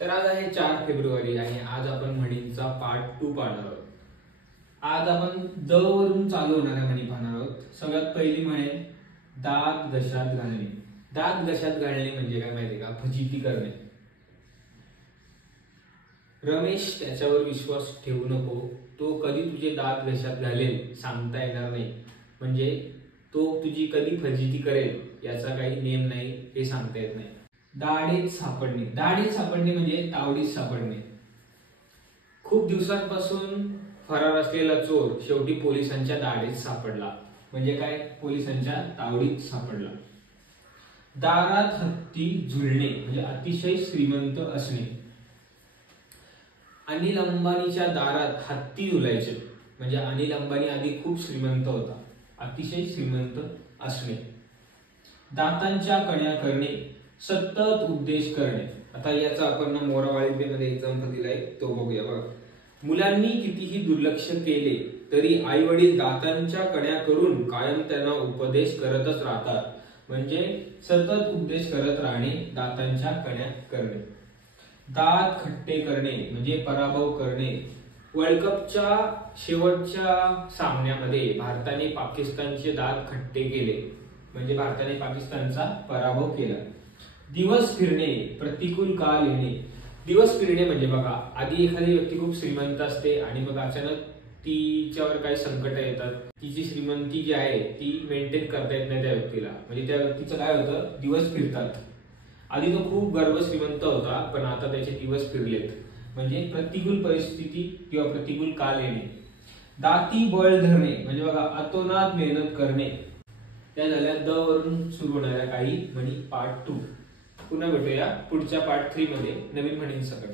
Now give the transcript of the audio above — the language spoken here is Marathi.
तर आज आहे 4 फेब्रुवारी आणि आज आपण म्हणींचा पार्ट 2 पाहणार आहोत। आज आपण द वरून चालू होणाऱ्या म्हणी पाहणार आहोत। सगळ्यात पहिली म्हण आहे दात घशात घालणे। दात घशात घालणे म्हणजे काय माहिती का? फजिती करणे। रमेश त्याच्यावर विश्वास ठेवू नको, तो कधी तुझे दात घशात घालेल सांगता येणार नाही। म्हणजे तो तुझी कधी फजिती करेल याचा काही नेम नाही, हे सांगता येत नाही। दाढेत सापडणे। दाढेत सापडणे म्हणजे तावडीत सापडणे। खूप दिवसांपासून फरार असलेला चोर शेवटी पोलिसांच्या दाढेत सापडला। म्हणजे काय? पोलिसांच्या तावडीत सापडला। दारात हत्ती झुलणे म्हणजे अतिशय श्रीमंत असणे। अनिल अंबानीच्या दारात हत्ती झुलायचे म्हणजे अनिल अंबानी आधी खूप श्रीमंत होता, अतिशय श्रीमंत असणे। दातांच्या कण्या करणे, सतत उद्देश करणे। आता याचा आपण मोरावाळीमध्ये एक्झाम्पल दिलाय, तो बघूया बघा। मुलांनी कितीही दुर्लक्ष केले तरी आई वडील दातांच्या कण्या करून कायम त्यांना उपदेश करतच राहतात। म्हणजे सतत उपदेश करत राहणे, दातांच्या कण्या करणे। दात खट्टे करणे म्हणजे पराभव करणे। वर्ल्ड कपच्या शेवटच्या सामन्यामध्ये भारताने पाकिस्तानचे दात खट्टे केले, म्हणजे भारताने पाकिस्तानचा पराभव केला। दिवस फिरणे, प्रतिकूल काळ येणे। दिवस फिरणे म्हणजे बघा, आधी एखादी व्यक्ती खूप श्रीमंत असते आणि मग अचानक तिच्यावर काही संकट येतात, तिची श्रीमंती जी आहे ती मेंटेन करता येत नाही त्या व्यक्तीला, म्हणजे त्या व्यक्तीचं काय होतं, दिवस फिरतात। आधी तो खूप गर्भ श्रीमंत होता पण आता त्याचे दिवस फिरलेत, म्हणजे प्रतिकूल परिस्थिती किंवा प्रतिकूल काळ येणे। दाती बळ धरणे म्हणजे बघा, अतोनात मेहनत करणे। त्या झाल्या द वरून सुरू होणाऱ्या काही म्हणी पार्ट 2। पुन्हा भेटूया पुढच्या पार्ट 3 मध्ये नवीन म्हणींसकट।